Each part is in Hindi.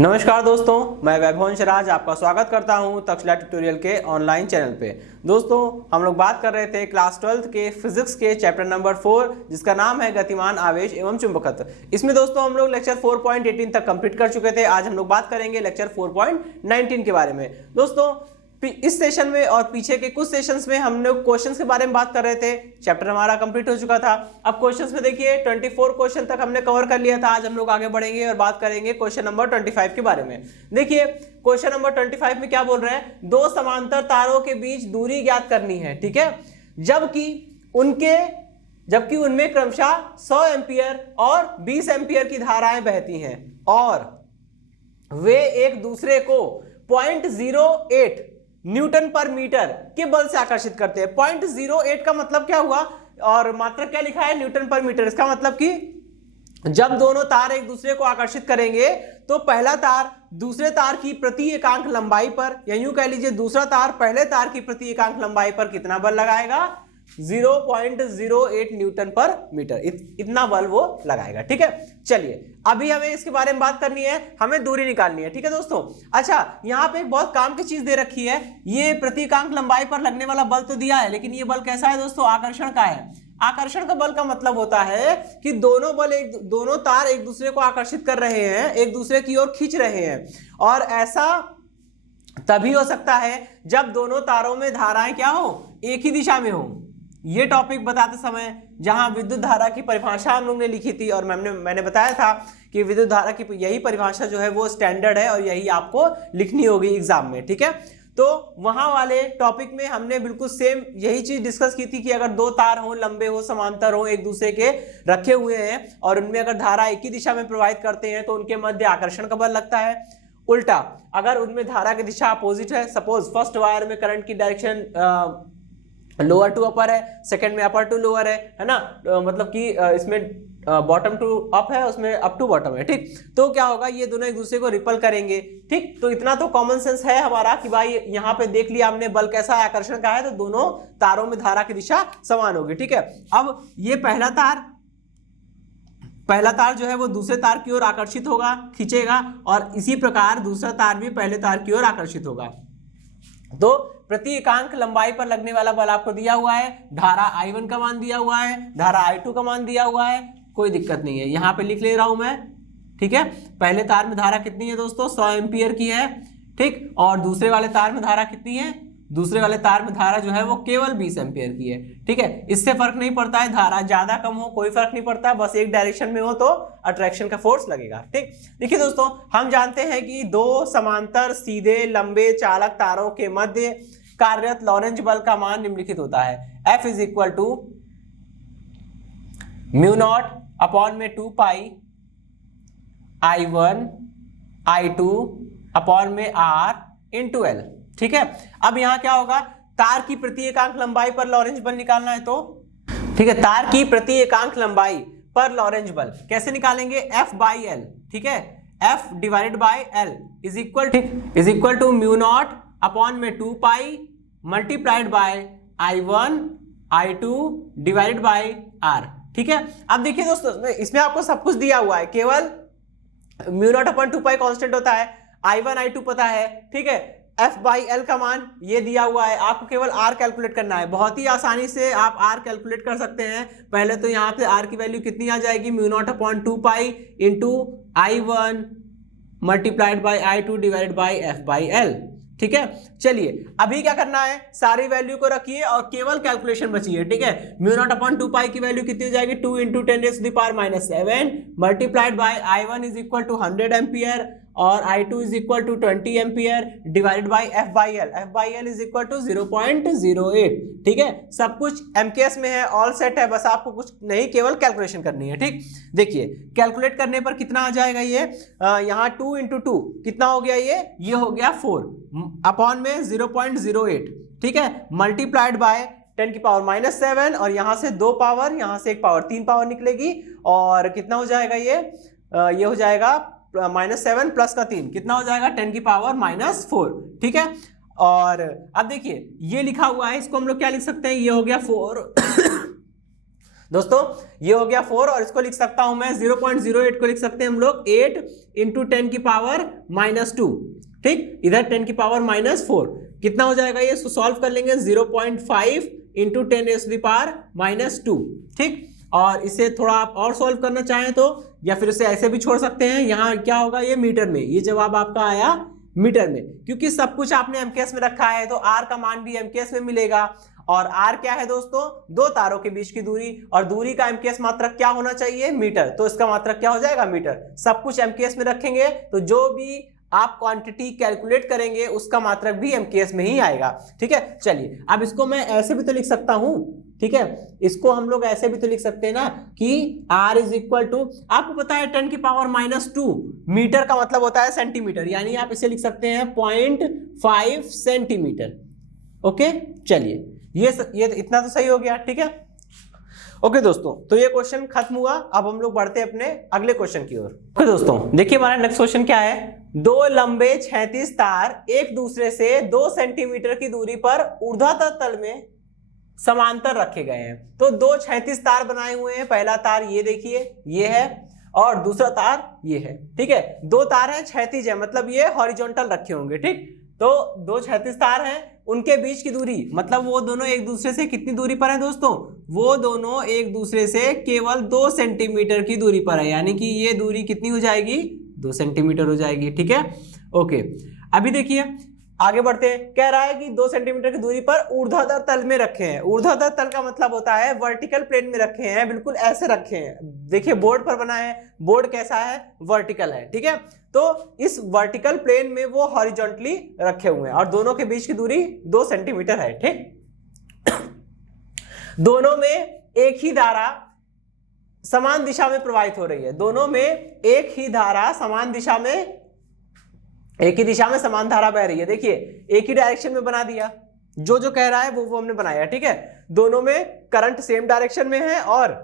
नमस्कार दोस्तों, मैं वैभवंश राज आपका स्वागत करता हूं तक्षशिला ट्यूटोरियल के ऑनलाइन चैनल पे। दोस्तों, हम लोग बात कर रहे थे क्लास 12th के फिजिक्स के चैप्टर नंबर 4 जिसका नाम है गतिमान आवेश एवं चुंबकत्व। इसमें दोस्तों हम लोग लेक्चर 4.18 तक कंप्लीट कर चुके थे। आज हम लोग बात करेंगे लेक्चर 4.19 के बारे में। दोस्तों, इस सेशन में और पीछे के कुछ सेशंस में हम लोग क्वेश्चंस के बारे में बात कर रहे थे। चैप्टर हमारा कंप्लीट हो चुका था। अब क्वेश्चंस में देखिए 24 क्वेश्चन तक हमने कवर कर लिया था। आज हम लोग आगे बढ़ेंगे और बात करेंगे क्वेश्चन नंबर 25 के बारे में। देखिए क्वेश्चन नंबर 25 में क्या बोल रहे हैं, दो समांतर तारों के बीच दूरी ज्ञात करनी है, ठीक है, जबकि उनमें क्रमशः 100 एम्पियर और 20 एम्पियर की धाराएं बहती हैं और वे एक दूसरे को 0.08 न्यूटन पर मीटर के बल से आकर्षित करते हैं। 0.08 का मतलब क्या हुआ और मात्रक क्या लिखा है, न्यूटन पर मीटर। इसका मतलब कि जब दोनों तार एक दूसरे को आकर्षित करेंगे तो पहला तार दूसरे तार की प्रति एकांक लंबाई पर, या यूं कह लीजिए दूसरा तार पहले तार की प्रति एकांक लंबाई पर कितना बल लगाएगा, 0.08 न्यूटन पर मीटर। इतना बल वो लगाएगा, ठीक है। चलिए अभी हमें इसके बारे में बात करनी है, हमें दूरी निकालनी है, ठीक है दोस्तों। अच्छा, यहाँ पे एक बहुत काम की चीज दे रखी है, ये प्रतीकांक लंबाई पर लगने वाला बल तो दिया है, लेकिन ये बल कैसा है दोस्तों, आकर्षण का है। आकर्षण का बल का मतलब होता है कि दोनों तार एक दूसरे को आकर्षित कर रहे हैं, एक दूसरे की ओर खींच रहे हैं, और ऐसा तभी हो सकता है जब दोनों तारों में धाराएं क्या हो, एक ही दिशा में हो। ये टॉपिक बताते समय जहां विद्युत धारा की परिभाषा हम लोग ने लिखी थी और मैंने बताया था कि विद्युत धारा की यही परिभाषा जो है वो स्टैंडर्ड है और यही आपको लिखनी होगी एग्जाम में, ठीक है। तो वहां वाले टॉपिक में हमने बिल्कुल सेम यही चीज डिस्कस की थी कि अगर दो तार हो, लंबे हो, समांतर हो, एक दूसरे के रखे हुए हैं और उनमें अगर धारा एक ही दिशा में प्रवाहित करते हैं तो उनके मध्य आकर्षण का बल लगता है। उल्टा अगर उनमें धारा की दिशा अपोजिट है, सपोज फर्स्ट वायर में करंट की डायरेक्शन लोअर टू अपर है, सेकंड में अपर टू लोअर है ना, मतलब कि इसमें बॉटम टू अप है, उसमें अप टू बॉटम है, ठीक। तो क्या होगा, ये दोनों एक दूसरे को रिपल करेंगे, ठीक। तो इतना तो कॉमन सेंस है हमारा कि भाई यहाँ पे देख लिया हमने बल कैसा है, आकर्षण का है, तो दोनों तारों में धारा की दिशा समान होगी, ठीक है। अब ये पहला तार जो है वो दूसरे तार की ओर आकर्षित होगा, खींचेगा, और इसी प्रकार दूसरा तार भी पहले तार की ओर आकर्षित होगा। तो प्रति एकांक लंबाई पर लगने वाला बल आपको दिया हुआ है, धारा I1 का मान दिया हुआ है, धारा I2 का मान दिया हुआ है, कोई दिक्कत नहीं है, यहां पे लिख ले रहा हूं मैं, ठीक है। पहले तार में धारा कितनी है दोस्तों, 100 एम्पियर की है, ठीक। और दूसरे वाले तार में धारा कितनी है, दूसरे वाले तार में धारा जो है वो केवल 20 एम्पियर की है, ठीक है। इससे फर्क नहीं पड़ता है, धारा ज्यादा कम हो कोई फर्क नहीं पड़ता, बस एक डायरेक्शन में हो तो अट्रैक्शन का फोर्स लगेगा, ठीक। देखिए दोस्तों, हम जानते हैं कि दो समांतर सीधे लंबे चालक तारों के मध्य कार्यरत लॉरेंज बल का मान निम्नलिखित होता है। F is equal to mu naught upon में 2 पाई I1 I2 अपॉन में R इंटू L, ठीक है। अब यहां क्या होगा, तार की प्रति एकांक लंबाई पर लॉरेंज बल निकालना है, तो ठीक है, तार की प्रति एकांक लंबाई पर लॉरेंज बल कैसे निकालेंगे, F बाई L, ठीक है। F divided by L is equal to mu naught upon में 2 pi multiplied by I1 I2 divided by R, ठीक है। अब देखिए दोस्तों, इसमें आपको सब कुछ दिया हुआ है, केवल म्यू नॉट अपॉन 2 पाई कांस्टेंट होता है, I1 I2 पता है, ठीक है। F बाई L का मान ये दिया हुआ है, आपको केवल R कैलकुलेट करना है। बहुत ही आसानी से आप R कैलकुलेट कर सकते हैं। पहले तो यहाँ पे R की वैल्यू कितनी आ जाएगी, mu naught upon 2 pi into I1 multiplied by I2 divided by F by L, ठीक है। चलिए अभी क्या करना है, सारी वैल्यू को रखिए और केवल कैलकुलेशन बची है, ठीक है। म्यू नॉट अपॉन 2 पाई की वैल्यू कितनी हो जाएगी, 2 into 10⁻⁻⁷ multiplied by I1 is equal to 100 ampere और I2 is equal to 20 ampere divided by F by L is equal to 0.08, ठीक है। सब कुछ MKS में है, ऑल सेट है, बस आपको कुछ नहीं केवल कैलकुलेशन करनी है, ठीक। देखिए कैलकुलेट करने पर कितना आ जाएगा, ये यहाँ 2 इंटू 2 कितना हो गया, ये हो गया 4 अपॉन में 0.08, ठीक है, मल्टीप्लाइड बाय 10⁻⁷ और यहाँ से 2 पावर, यहाँ से 1 पावर, 3 पावर निकलेगी और कितना हो जाएगा, ये हो जाएगा -7 प्लस का 3 कितना हो जाएगा, 10⁻⁻4, ठीक है। और अब देखिए ये लिखा हुआ है, इसको हम लोग क्या लिख सकते हैं, ये हो गया 4 दोस्तों ये हो गया 4 और इसको लिख सकता हूं मैं 0.08 को लिख सकते हैं हम लोग 8 इंटू 10 की पावर -2, ठीक, इधर 10 की पावर -4 कितना हो जाएगा ये, सॉल्व कर लेंगे 0.5 इंटू 10⁻², ठीक। और इसे थोड़ा आप और सॉल्व करना चाहें तो या फिर इसे ऐसे भी छोड़ सकते हैं। यहाँ क्या होगा, ये मीटर में, ये जवाब आपका आया मीटर में, क्योंकि सब कुछ आपने एमकेएस में रखा है तो आर का मान भी एमकेएस में मिलेगा। और आर क्या है दोस्तों, दो तारों के बीच की दूरी, और दूरी का एमकेएस मात्रक क्या होना चाहिए, मीटर, तो इसका मात्रक क्या हो जाएगा, मीटर। सब कुछ एमकेएस में रखेंगे तो जो भी आप क्वांटिटी कैलकुलेट करेंगे उसका मात्रक भी एमकेएस में ही आएगा, ठीक है। चलिए अब इसको मैं ऐसे भी तो लिख सकता हूं, ठीक है, इसको हम लोग ऐसे भी तो लिख सकते हैं ना कि R इज इक्वल टू, आपको पता है 10 की पावर -2 मीटर का मतलब होता है सेंटीमीटर, यानी आप इसे लिख सकते हैं 0.5 सेंटीमीटर। ओके, चलिए ये इतना तो सही हो गया, ठीक है। ओके दोस्तों, तो ये क्वेश्चन खत्म हुआ। अब हम लोग बढ़ते हैं अपने अगले क्वेश्चन की ओर। ओके दोस्तों, देखिए हमारा नेक्स्ट क्वेश्चन क्या है, दो लंबे 36 तार एक दूसरे से 2 सेंटीमीटर की दूरी पर ऊर्ध्वाधर तल में समांतर रखे गए हैं। तो दो 36 तार बनाए हुए हैं, पहला तार ये देखिए ये है और दूसरा तार ये है, ठीक है। दो तार है, क्षैतिज है, मतलब ये हॉरिजॉन्टल रखे होंगे, ठीक। तो दो 36 तार हैं, उनके बीच की दूरी मतलब वो दोनों एक दूसरे से कितनी दूरी पर है दोस्तों, वो दोनों एक दूसरे से केवल 2 सेंटीमीटर की दूरी पर है, यानी कि ये दूरी कितनी हो जाएगी, 2 सेंटीमीटर हो जाएगी, ठीक है। ओके, अभी देखिए आगे बढ़ते हैं, कह रहा है कि 2 सेंटीमीटर की दूरी पर ऊर्ध्वाधर तल में रखे हैं। ऊर्ध्वाधर तल का मतलब होता है वर्टिकल प्लेन में रखे हैं, बिल्कुल ऐसे रखे हैं। देखिए बोर्ड पर बना है, बोर्ड कैसा है, वर्टिकल है, ठीक है। तो इस वर्टिकल प्लेन में वो हॉरिजॉन्टली रखे हुए हैं और दोनों के बीच की दूरी 2 सेंटीमीटर है, ठीक। दोनों में एक ही धारा समान दिशा में प्रवाहित हो रही है, दोनों में एक ही धारा समान दिशा में, एक ही दिशा में समान धारा बह रही है। देखिए एक ही डायरेक्शन में बना दिया, जो कह रहा है वो हमने बनाया, ठीक है। दोनों में करंट सेम डायरेक्शन में है और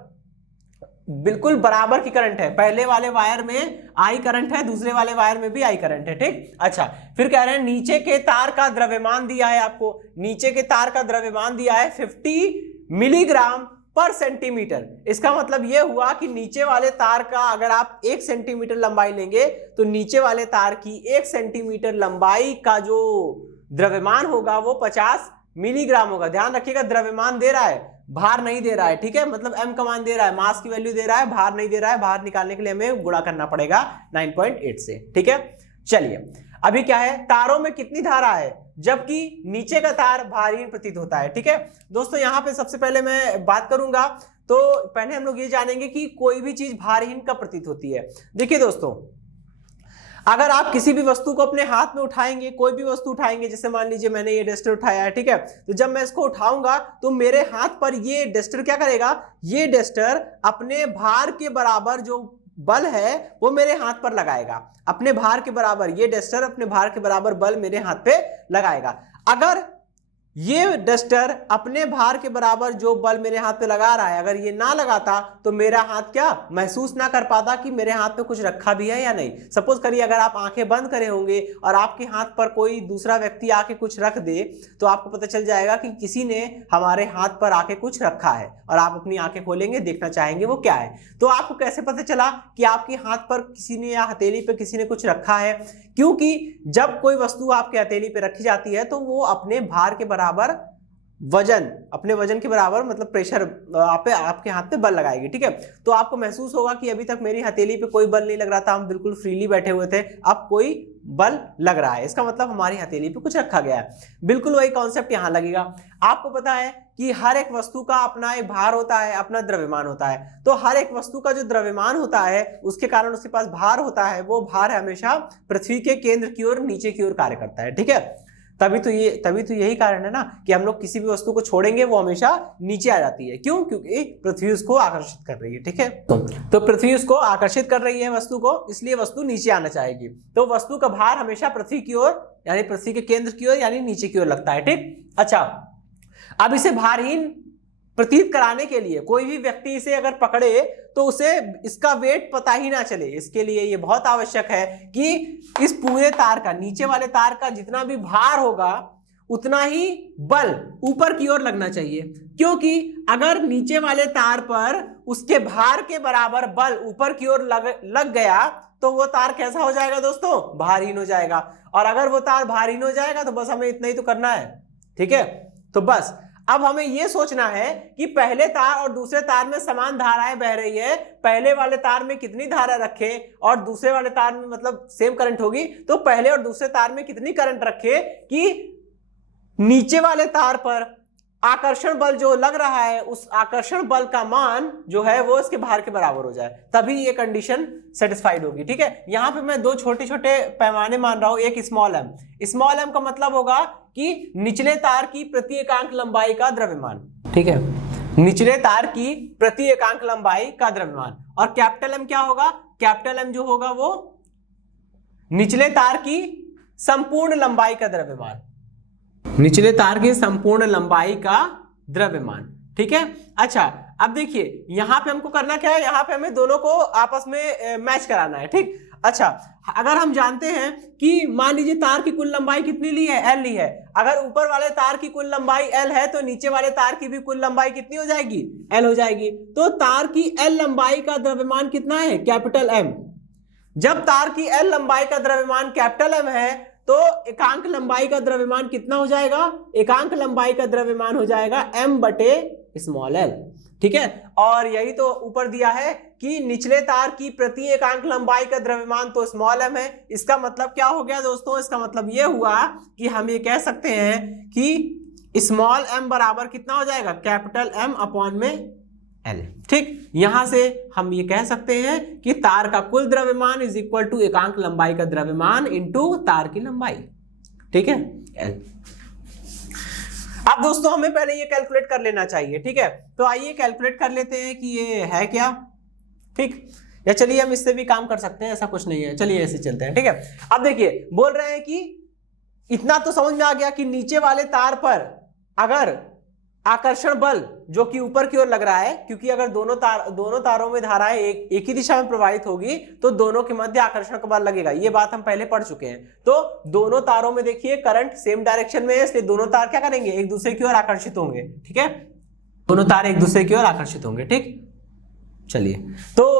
बिल्कुल बराबर की करंट है। पहले वाले वायर में आई करंट है, दूसरे वाले वायर में भी आई करंट है, ठीक। अच्छा, फिर कह रहे हैं नीचे के तार का द्रव्यमान दिया है आपको, नीचे के तार का द्रव्यमान दिया है 50 मिलीग्राम पर सेंटीमीटर। इसका मतलब यह हुआ कि नीचे वाले तार का अगर आप 1 सेंटीमीटर लंबाई लेंगे तो नीचे वाले तार की 1 सेंटीमीटर लंबाई का जो द्रव्यमान होगा वो 50 मिलीग्राम होगा। ध्यान रखिएगा, द्रव्यमान दे रहा है, भार नहीं दे रहा है, ठीक है। मतलब m का मान दे रहा है, मास की वैल्यू दे रहा है, भार नहीं दे रहा है। भार निकालने के लिए हमें गुणा करना पड़ेगा 9.8 से, ठीक है। चलिए अभी क्या है, तारों में कितनी धारा है जबकि नीचे का तार भारहीन प्रतीत होता है, ठीक है। दोस्तों यहाँ पे सबसे पहले मैं बात करूंगा तो पहले हम लोग ये जानेंगे कि कोई भी चीज भारहीन कब प्रतीत होती है। देखिए दोस्तों, अगर आप किसी भी वस्तु को अपने हाथ में उठाएंगे, कोई भी वस्तु उठाएंगे, जैसे मान लीजिए मैंने ये डस्टर उठाया है, ठीक है, तो जब मैं इसको उठाऊंगा तो मेरे हाथ पर ये डस्टर क्या करेगा, ये डस्टर अपने भार के बराबर जो बल है वो मेरे हाथ पर लगाएगा, अपने भार के बराबर, ये डस्टर अपने भार के बराबर बल मेरे हाथ पे लगाएगा। अगर ये डस्टर अपने भार के बराबर जो बल मेरे हाथ पे लगा रहा है, अगर ये ना लगाता तो मेरा हाथ क्या महसूस ना कर पाता कि मेरे हाथ पे कुछ रखा भी है या नहीं। सपोज करिए अगर आप आंखें बंद करे होंगे और आपके हाथ पर कोई दूसरा व्यक्ति आके कुछ रख दे तो आपको पता चल जाएगा कि किसी ने हमारे हाथ पर आके कुछ रखा है, और आप अपनी आंखें खोलेंगे, देखना चाहेंगे वो क्या है। तो आपको कैसे पता चला कि आपके हाथ पर किसी ने या हथेली पे किसी ने कुछ रखा है, क्योंकि जब कोई वस्तु आपके हथेली पे रखी जाती है तो वो अपने भार के बराबर वजन, अपने वजन के बराबर मतलब प्रेशर आपके हाथ पे बल लगाएगी, ठीक है। तो आपको महसूस होगा कि अभी तक मेरी हथेली पे कोई बल नहीं लग रहा था, हम बिल्कुल फ्रीली बैठे हुए थे, अब कोई बल लग रहा है, इसका मतलब हमारी हथेली पे कुछ रखा गया है। बिल्कुल वही कॉन्सेप्ट यहां लगेगा। आपको पता है कि हर एक वस्तु का अपना एक भार होता है, अपना द्रव्यमान होता है, तो हर एक वस्तु का जो द्रव्यमान होता है उसके कारण उसके पास भार होता है, वो भार हमेशा पृथ्वी के केंद्र की ओर, नीचे की ओर कार्य करता है, ठीक है। तभी तो यही कारण है ना कि हम लोग किसी भी वस्तु को छोड़ेंगे वो हमेशा नीचे आ जाती है। क्यों? क्योंकि पृथ्वी उसको आकर्षित कर रही है, ठीक है। तो पृथ्वी उसको आकर्षित कर रही है वस्तु को, इसलिए वस्तु नीचे आना चाहेगी। तो वस्तु का भार हमेशा पृथ्वी की ओर, यानी पृथ्वी के केंद्र की ओर, यानी नीचे की ओर लगता है, ठीक। अच्छा, अब इसे भारहीन प्रतीत कराने के लिए कोई भी व्यक्ति इसे अगर पकड़े तो उसे इसका वेट पता ही ना चले, इसके लिए ये बहुत आवश्यक है कि इस पूरे तार का, नीचे वाले तार का जितना भी भार होगा उतना ही बल ऊपर की ओर लगना चाहिए, क्योंकि अगर नीचे वाले तार पर उसके भार के बराबर बल ऊपर की ओर लग गया तो वो तार कैसा हो जाएगा दोस्तों, भारहीन हो जाएगा। और अगर वो तार भारहीन हो जाएगा तो बस हमें इतना ही तो करना है, ठीक है। तो बस अब हमें यह सोचना है कि पहले तार और दूसरे तार में समान धाराएं बह रही है, पहले वाले तार में कितनी धारा रखें और दूसरे वाले तार में मतलब सेम करंट होगी, तो पहले और दूसरे तार में कितनी करंट रखे कि नीचे वाले तार पर आकर्षण बल जो लग रहा है उस आकर्षण बल का मान जो है वो इसके भार के बराबर हो जाए, तभी ये कंडीशन सेटिस्फाइड होगी, ठीक है। यहां पे मैं दो छोटे छोटे पैमाने मान रहा हूं, एक स्मॉल एम का मतलब होगा कि निचले तार की प्रति एकांक लंबाई का द्रव्यमान, ठीक है, निचले तार की प्रति एकांक लंबाई का द्रव्यमान। और कैपिटल एम क्या होगा, कैपिटल एम जो होगा वो निचले तार की संपूर्ण लंबाई का द्रव्यमान, निचले तार की संपूर्ण लंबाई का द्रव्यमान, ठीक है। अच्छा अब देखिए यहां पे हमको करना क्या है, यहां पे हमें दोनों को आपस में मैच कराना है, ठीक। अच्छा अगर हम जानते हैं कि मान लीजिए तार की कुल लंबाई कितनी ली है, एल ली है, अगर ऊपर वाले तार की कुल लंबाई एल है तो नीचे वाले तार की भी कुल लंबाई कितनी हो जाएगी, एल हो जाएगी। तो तार की एल लंबाई का द्रव्यमान कितना है, कैपिटल एम। जब तार की एल लंबाई का द्रव्यमान कैपिटल एम है तो एकांक लंबाई का द्रव्यमान कितना हो जाएगा, एकांक लंबाई का द्रव्यमान हो जाएगा m बटे स्मॉल l, ठीक है। और यही तो ऊपर दिया है कि निचले तार की प्रति एकांक लंबाई का द्रव्यमान तो स्मॉल m है। इसका मतलब क्या हो गया दोस्तों, इसका मतलब यह हुआ कि हम ये कह सकते हैं कि स्मॉल m बराबर कितना हो जाएगा, कैपिटल M अपॉन में L, ठीक। यहां से हम ये कह सकते हैं कि तार का कुल द्रव्यमान इज इक्वल टू एकांक लंबाई का द्रव्यमान इनटू तार की लंबाई, ठीक है, L। अब दोस्तों हमें पहले ये कैलकुलेट कर लेना चाहिए, ठीक है। तो आइए कैलकुलेट कर लेते हैं कि ये है क्या, ठीक। या चलिए हम इससे भी काम कर सकते हैं, ऐसा कुछ नहीं है, चलिए ऐसे चलते हैं, ठीक है। अब देखिए बोल रहे हैं कि इतना तो समझ में आ गया कि नीचे वाले तार पर अगर आकर्षण बल जो कि ऊपर की ओर लग रहा है, क्योंकि अगर दोनों तारों में धाराएं एक ही दिशा में प्रवाहित होगी तो दोनों के मध्य आकर्षण का बल लगेगा, ये बात हम पहले पढ़ चुके हैं। तो दोनों तारों में देखिए करंट सेम डायरेक्शन में है, इसलिए दोनों तार क्या करेंगे, एक दूसरे की ओर आकर्षित होंगे, ठीक है, दोनों तार एक दूसरे की ओर आकर्षित होंगे, ठीक। चलिए तो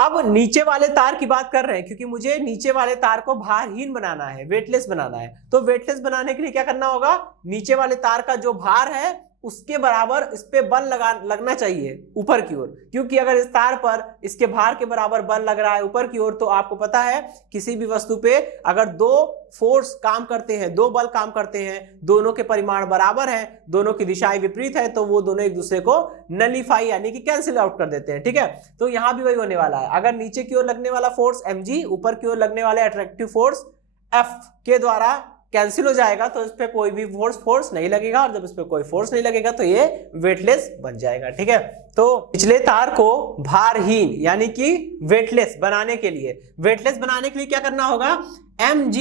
अब नीचे वाले तार की बात कर रहे हैं, क्योंकि मुझे नीचे वाले तार को भारहीन बनाना है, वेटलेस बनाना है। तो वेटलेस बनाने के लिए क्या करना होगा, नीचे वाले तार का जो भार है उसके बराबर इस पे बल लगना चाहिए ऊपर की ओर, क्योंकि अगर इस तार पर इसके भार के बराबर बल लग रहा है ऊपर की ओर तो आपको पता है किसी भी वस्तु पे अगर दो फोर्स काम करते हैं, दो बल काम करते हैं, दोनों के परिमाण बराबर हैं, दोनों की दिशाएं विपरीत है, तो वो दोनों एक दूसरे को नलीफाई यानी कि कैंसिल आउट कर देते हैं, ठीक है। तो यहां भी वही होने वाला है, अगर नीचे की ओर लगने वाला फोर्स mg ऊपर की ओर लगने वाले अट्रैक्टिव फोर्स F के द्वारा कैंसिल हो जाएगा तो इस पे कोई भी फोर्स नहीं लगेगा, और जब इस पे कोई फोर्स नहीं लगेगा तो ये वेटलेस बन जाएगा, ठीक है। तो पिछले तार को भारहीन यानी कि वेटलेस बनाने के लिए क्या करना होगा, mg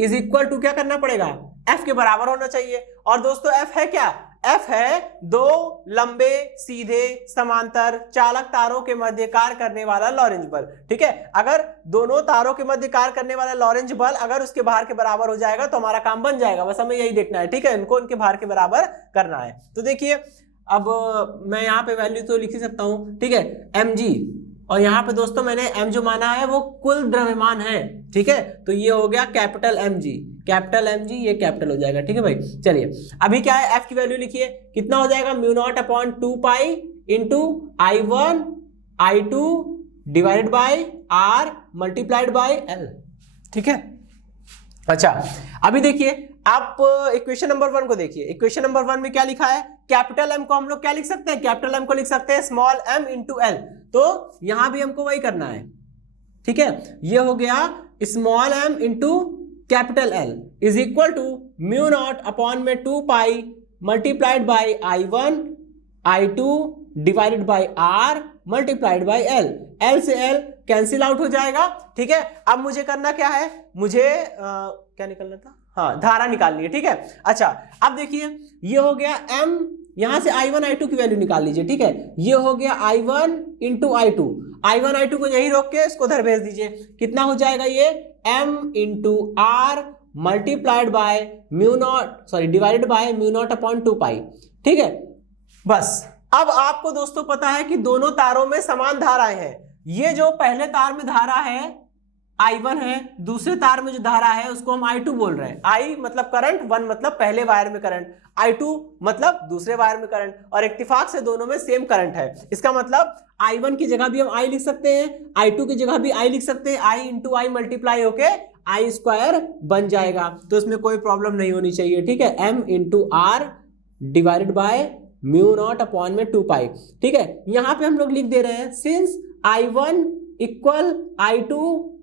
इज इक्वल टू क्या करना पड़ेगा, F के बराबर होना चाहिए। और दोस्तों F है क्या, F है दो लंबे सीधे समांतर चालक तारों के मध्य कार्य करने वाला लॉरेंज बल, ठीक है। अगर दोनों तारों के मध्य कार्य करने वाला लॉरेंज बल अगर उसके भार के बराबर हो जाएगा तो हमारा काम बन जाएगा, बस हमें यही देखना है, ठीक है, इनको इनके भार के बराबर करना है। तो देखिए अब मैं यहाँ पे वैल्यू तो लिख ही सकता हूँ, ठीक है, mg, और यहाँ पे दोस्तों मैंने m जो माना है वो कुल द्रव्यमान है, ठीक है। तो ये हो गया कैपिटल mg, ये कैपिटल हो जाएगा, ठीक है भाई। चलिए अभी क्या है, f की वैल्यू लिखिए, कितना हो जाएगा, mu naught upon 2 pi into I1 I2 divided by r multiplied by l, ठीक है। अच्छा अभी देखिए आप इक्वेशन नंबर 1 को देखिए, इक्वेशन नंबर 1 में क्या लिखा है, कैपिटल M को हम लोग क्या लिख सकते हैं, कैपिटल M को लिख सकते हैं स्मॉल m इंटू l, तो यहां भी हमको वही करना है, ठीक है। ये हो गया small m into capital L is equal to mu naught upon में 2 pi multiplied by I1 I2 divided by r multiplied by l से l कैंसिल आउट हो जाएगा, ठीक है। अब मुझे करना क्या है, मुझे क्या निकलना था, हाँ धारा निकालनी है, ठीक है। अच्छा अब देखिए ये हो गया m, यहां से I1 I2 की वैल्यू निकाल लीजिए, ठीक है। ये हो गया I1 इंटू I2 को यहीं रोक के इसको उधर भेज दीजिए, कितना हो जाएगा ये m into r multiplied by divided by mu naught upon 2 पाई। ठीक है, बस अब आपको दोस्तों पता है कि दोनों तारों में समान धाराएं हैं। ये जो पहले तार में धारा है I1 है, दूसरे तार में जो धारा है उसको हम I2 बोल रहे हैं। I मतलब करंट, 1 मतलब पहले वायर में करंट, I2 मतलब दूसरे वायर में करंट, और इत्तेफाक से दोनों में सेम करंट है। इसका मतलब I1 की जगह भी हम I लिख सकते हैं, I2 की जगह भी I लिख सकते हैं, I इंटू I मल्टीप्लाई होके I स्क्वायर बन जाएगा, तो इसमें कोई प्रॉब्लम नहीं होनी चाहिए। ठीक है, M into R divided by mu naught upon में 2 पाई। ठीक है, यहां पे हम लोग लिख दे रहे हैं since I1 equal I2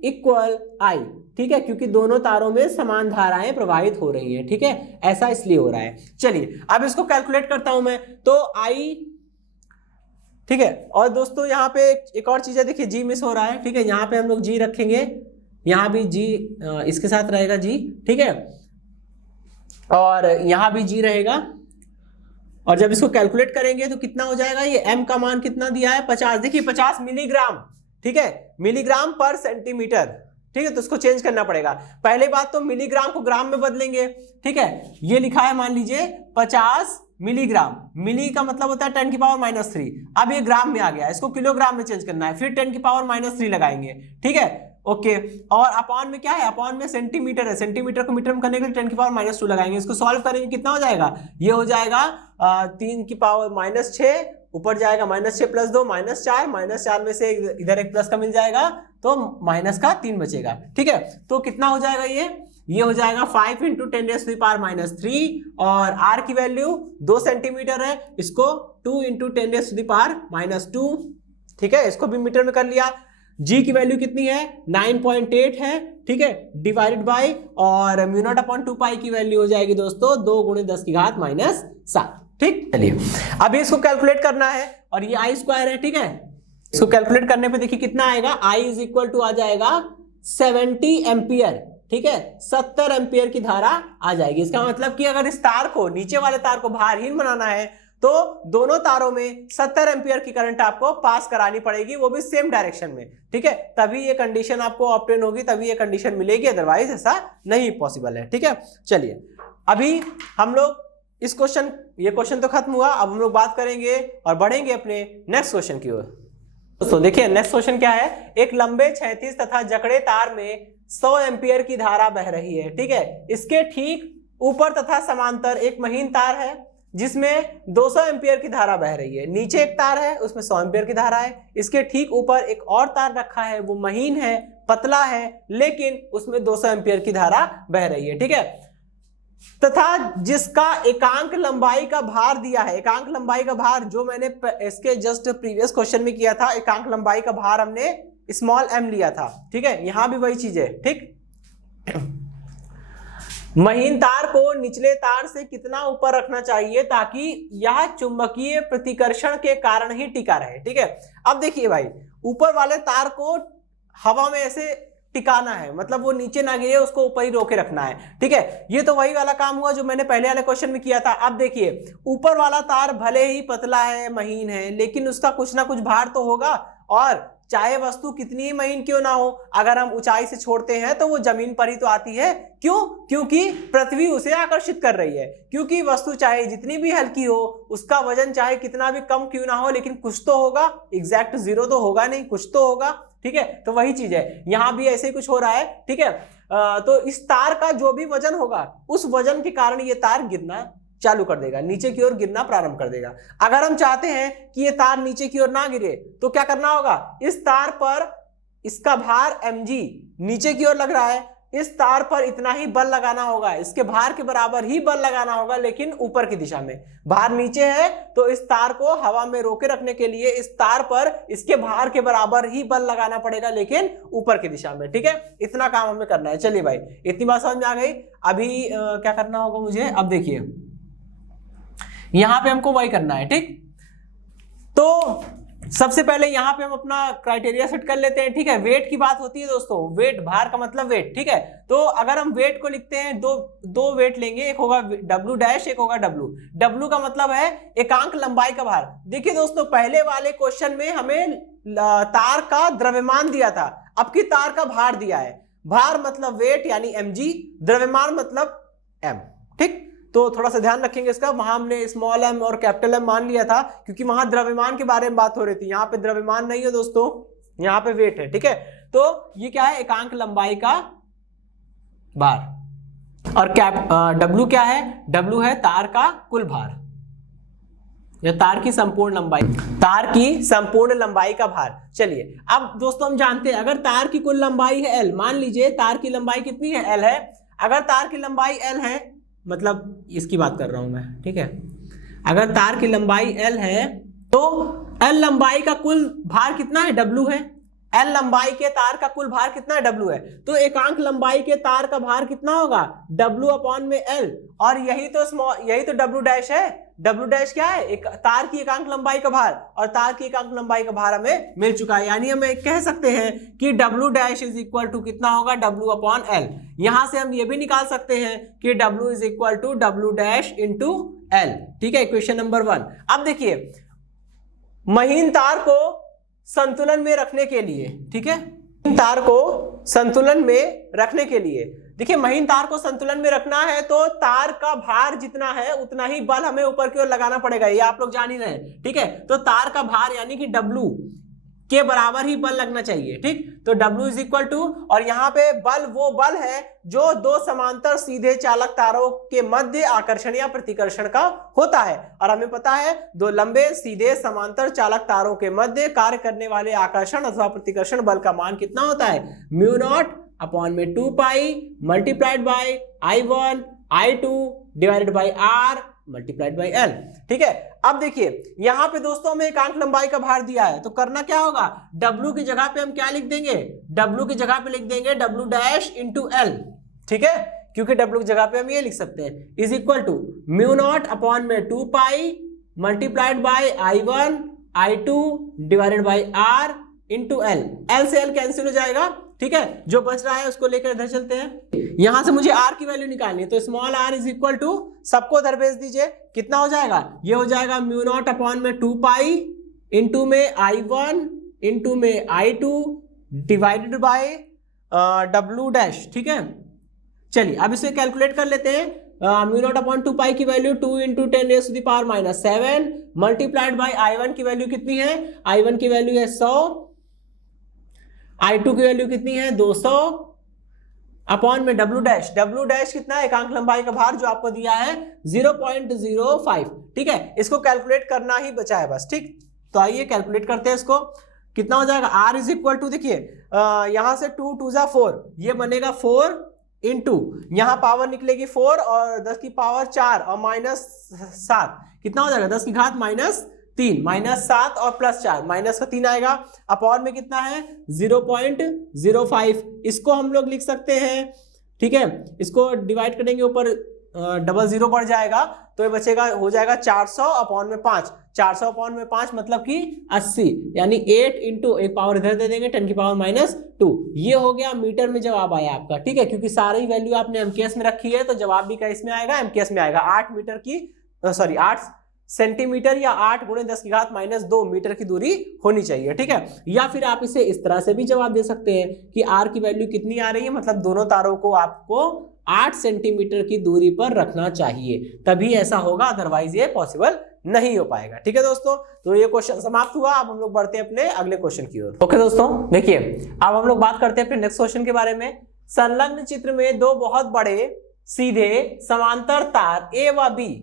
equal I। ठीक है, क्योंकि दोनों तारों में समान धाराएं प्रवाहित हो रही हैं। ठीक है, ऐसा इसलिए हो रहा है। चलिए अब इसको कैलकुलेट करता हूं मैं, तो I, ठीक है, और दोस्तों यहाँ पे एक और चीज है, देखिए G मिस हो रहा है। ठीक है, यहाँ पे हम लोग G रखेंगे, यहाँ भी G इसके साथ रहेगा G। ठीक है, और यहाँ भी G रहेगा, और जब इसको कैलकुलेट करेंगे तो कितना हो जाएगा, ये M का मान कितना दिया है 50। देखिए 50 मिलीग्राम, ठीक है, मिलीग्राम पर सेंटीमीटर। ठीक है, तो इसको चेंज करना पड़ेगा। पहले बात तो मिलीग्राम को ग्राम में बदलेंगे। ठीक है, ये लिखा है मान लीजिए 50 मिलीग्राम, मिली का मतलब होता है 10 की पावर -3। अब ये ग्राम में आ गया, इसको किलोग्राम में चेंज करना है, फिर 10 की पावर -3 लगाएंगे। ठीक है, ओके, और अपॉन में क्या है, अपॉन में सेंटीमीटर है, सेंटीमीटर को मीटर में करने के लिए 10 की पावर -2 लगाएंगे। इसको सॉल्व करेंगे, कितना हो जाएगा, ये हो जाएगा 3 की पावर -6, ऊपर जाएगा -6 + 2 -4, -4 में से इधर एक प्लस का मिल जाएगा, तो माइनस का 3 बचेगा। ठीक है, तो कितना हो जाएगा, ये हो जाएगा 5 × 10⁻³ और r की वैल्यू 2 सेंटीमीटर है, इसको 2 × 10⁻²। ठीक है, इसको भी मीटर में कर लिया। G की वैल्यू कितनी है, 9.8 है। ठीक है, डिवाइडेड बाय, और म्यू नॉट अपॉन 2 पाई की वैल्यू हो जाएगी दोस्तों 2 × 10⁻⁷। ठीक, चलिए अभी इसको कैलकुलेट करना है, और ये I स्क्वायर है। ठीक है, इसको कैलकुलेट करने पे देखिए कितना आएगा, I = आ जाएगा 70 एम्पियर। ठीक है, 70 एम्पियर की धारा आ जाएगी। इसका मतलब कि अगर इस तार को, नीचे वाले तार को भारहीन बनाना है, तो दोनों तारों में 70 एम्पियर की करंट आपको पास करानी पड़ेगी, वो भी सेम डायरेक्शन में। ठीक है, तभी ये कंडीशन आपको ऑब्टेन होगी, तभी ये कंडीशन मिलेगी, अदरवाइज ऐसा नहीं पॉसिबल है। ठीक है, चलिए अभी हम लोग इस क्वेश्चन, ये क्वेश्चन तो खत्म हुआ, अब हम लोग बात करेंगे और बढ़ेंगे अपने नेक्स्ट क्वेश्चन की ओर। दोस्तों देखिए नेक्स्ट क्वेश्चन क्या है, एक लंबे क्षैतिज तथा जकड़े तार में 100 एम्पियर की धारा बह रही है। ठीक है, इसके ठीक ऊपर तथा समांतर एक महीन तार है जिसमें 200 एम्पियर की धारा बह रही है। नीचे एक तार है, उसमें 100 एम्पियर की धारा है। इसके ठीक ऊपर एक और तार रखा है, वो महीन है, पतला है, लेकिन उसमें 200 एम्पियर की धारा बह रही है। ठीक है, तथा जिसका एकांक लंबाई का भार दिया है। एकांक लंबाई का भार जो मैंने इसके जस्ट प्रीवियस क्वेश्चन में किया था, एकांक लंबाई का भार हमने स्मॉल m लिया था। ठीक है, यहां भी वही चीज है। ठीक, महीन तार को निचले तार से कितना ऊपर रखना चाहिए ताकि यह चुंबकीय प्रतिकर्षण के कारण ही टिका रहे। ठीक है, अब देखिए भाई, ऊपर वाले तार को हवा में ऐसे टिकाना है, मतलब वो नीचे ना गिरे, उसको ऊपर ही रोके रखना है। ठीक है, ये तो वही वाला काम हुआ जो मैंने पहले वाले क्वेश्चन में किया था। अब देखिए, ऊपर वाला तार भले ही पतला है, महीन है, लेकिन उसका कुछ ना कुछ भार तो होगा, और चाहे वस्तु कितनी ही महीन क्यों ना हो, अगर हम ऊंचाई से छोड़ते हैं तो वो जमीन पर ही तो आती है। क्यों? क्योंकि पृथ्वी उसे आकर्षित कर रही है। क्योंकि वस्तु चाहे जितनी भी हल्की हो, उसका वजन चाहे कितना भी कम क्यों ना हो, लेकिन कुछ तो होगा, एग्जैक्ट 0 तो होगा नहीं, कुछ तो होगा। ठीक है, तो वही चीज है, यहां भी ऐसे ही कुछ हो रहा है। ठीक है, तो इस तार का जो भी वजन होगा, उस वजन के कारण ये तार गिरना चालू कर देगा, नीचे की ओर गिरना प्रारंभ कर देगा। अगर हम चाहते हैं कि ये तार नीचे की ओर ना गिरे, तो क्या करना होगा, इस तार पर इसका भार mg नीचे की ओर लग रहा है, इस तार पर इतना ही बल लगाना होगा, इसके भार के बराबर ही बल लगाना होगा, लेकिन ऊपर की दिशा में। भार नीचे है तो इस तार को हवा में रोके रखने के लिए इस तार पर इसके भार के बराबर ही बल लगाना पड़ेगा, लेकिन ऊपर की दिशा में। ठीक है, इतना काम हमें करना है। चलिए भाई, इतनी बात समझ में आ गई। अभी क्या करना होगा मुझे, अब देखिए यहां पे हमको वही करना है। ठीक, तो सबसे पहले यहां पे हम अपना क्राइटेरिया सेट कर लेते हैं। ठीक है, वेट की बात होती है दोस्तों, वेट, भार का मतलब वेट। ठीक है, तो अगर हम वेट को लिखते हैं, दो वेट लेंगे, एक होगा W', एक होगा W का मतलब है एकांक लंबाई का भार। देखिए दोस्तों, पहले वाले क्वेश्चन में हमें तार का द्रव्यमान दिया था, अब की तार का भार दिया है। भार मतलब वेट यानी mg, द्रव्यमान मतलब m। ठीक, तो थोड़ा सा ध्यान रखेंगे इसका। वहां हमने स्मॉल m और कैपिटल M मान लिया था क्योंकि वहां द्रव्यमान के बारे में बात हो रही थी। यहाँ पे द्रव्यमान नहीं है दोस्तों, यहाँ पे वेट है। ठीक है, तो ये क्या है, एकांक लंबाई का भार। और W क्या है, W है तार का कुल भार या तार की संपूर्ण लंबाई, तार की संपूर्ण लंबाई का भार। चलिए अब दोस्तों हम जानते हैं अगर तार की कुल लंबाई है L, मान लीजिए तार की लंबाई कितनी है, L है। अगर तार की लंबाई L है, मतलब इसकी बात कर रहा हूं मैं, ठीक है, अगर तार की लंबाई L है तो L लंबाई का कुल भार कितना है, W है। L लंबाई के तार का कुल भार कितना है, W है। तो एकांक लंबाई के तार का भार कितना होगा, W अपॉन में L। और यही तो W डैश है। W डैश क्या है, एक तार की एकांक लंबाई का भार, और तार की एकांक लंबाई का भार हमें मिल चुका है। यानी हम कह सकते हैं कि W dash is equal to कितना होगा, W अपॉन L। यहां से हम ये भी निकाल सकते हैं कि W is equal to W dash into L। ठीक है, इक्वेशन नंबर 1। अब देखिए महीन तार को संतुलन में रखने के लिए, ठीक है, तार को संतुलन में रखने के लिए, देखिए महीन तार को संतुलन में रखना है तो तार का भार जितना है उतना ही बल हमें ऊपर की ओर लगाना पड़ेगा, ये आप लोग जान ही रहे हैं। ठीक है, तो तार का भार यानी कि W के बराबर ही बल लगना चाहिए। ठीक, तो W इज इक्वल टू, और यहाँ पे बल वो बल है जो दो समांतर सीधे चालक तारों के मध्य आकर्षण या प्रतिकर्षण का होता है। और हमें पता है दो लंबे सीधे समांतर चालक तारों के मध्य कार्य करने वाले आकर्षण अथवा प्रतिकर्षण बल का मान कितना होता है, म्यू नॉट अपॉन में 2 pi multiplied by I1 I2 divided by R multiplied by L। ठीक है, अब देखिए यहां पे दोस्तों हमें एकांक लंबाई का भार दिया है, तो करना क्या होगा, W की जगह पे हम क्या लिख देंगे, W की जगह पे लिख देंगे W डैश इंटू L। ठीक है, क्योंकि W की जगह पे हम ये लिख सकते हैं is equal to mu naught upon में 2 pi multiplied by I1 I2 divided by R into L। L से L कैंसिल हो जाएगा। ठीक है, जो बच रहा है उसको लेकर इधर चलते हैं। यहां से मुझे R की वैल्यू निकालनी है, तो small r is equal to, सबको उधर भेज दीजिए, कितना हो जाएगा, ये हो जाएगा म्यू नॉट अपॉन में 2 पाई इंटू में I1 इंटू में I2 divided bye W dash. ठीक है, चलिए अब इसे कैलकुलेट कर लेते हैं। म्यू नॉट अपॉन 2 पाई की value 2 into 10 raise to the power -7 multiplied by I1 की वैल्यू कितनी है, I1 की वैल्यू है 100, I2 की वैल्यू कितनी है 200 अपॉन में W डैश कितना है, एकांक लंबाई का भार जो आपको दिया है 0.05। ठीक है, इसको कैलकुलेट करना ही बचा है बस। ठीक, तो आइए कैलकुलेट करते हैं इसको, कितना हो जाएगा, R इज इक्वल टू, देखिए यहां से 2 2 जा 4, ये बनेगा 4 इंटू, यहां पावर निकलेगी 4 और 10 की पावर 4 और -7, कितना हो जाएगा 10 की घात -3, -7 और +4, माइनस का 3 आएगा, अपॉन में कितना है 0.05। इसको हम लोग लिख सकते हैं। ठीक है, इसको डिवाइड करेंगे ऊपर 00 बढ़ जाएगा तो ये बचेगा, हो जाएगा 400 अपॉन में 5, 400 अपॉन में 5 मतलब कि 80, यानी 8 इंटू, एक पावर इधर दे देंगे 10 की पावर -2। ये हो गया मीटर में जवाब आया आपका। ठीक है, क्योंकि सारी वैल्यू आपने एमकेएस में रखी है तो जवाब भी क्या इसमें आएगा, एमकेएस में आएगा। 8 सेंटीमीटर या 8 × 10 की घात -2 मीटर की दूरी होनी चाहिए। ठीक है, या फिर आप इसे इस तरह से भी जवाब दे सकते हैं कि R की वैल्यू कितनी आ रही है, मतलब दोनों तारों को आपको 8 सेंटीमीटर की दूरी पर रखना चाहिए, तभी ऐसा होगा, अदरवाइज ये पॉसिबल नहीं हो पाएगा। ठीक है दोस्तों, तो ये क्वेश्चन समाप्त हुआ। अब हम लोग बढ़ते हैं अपने अगले क्वेश्चन की ओर। ओके दोस्तों, देखिए अब हम लोग बात करते हैं अपने नेक्स्ट क्वेश्चन के बारे में। संलग्न चित्र में दो बहुत बड़े सीधे समांतर तार A व B,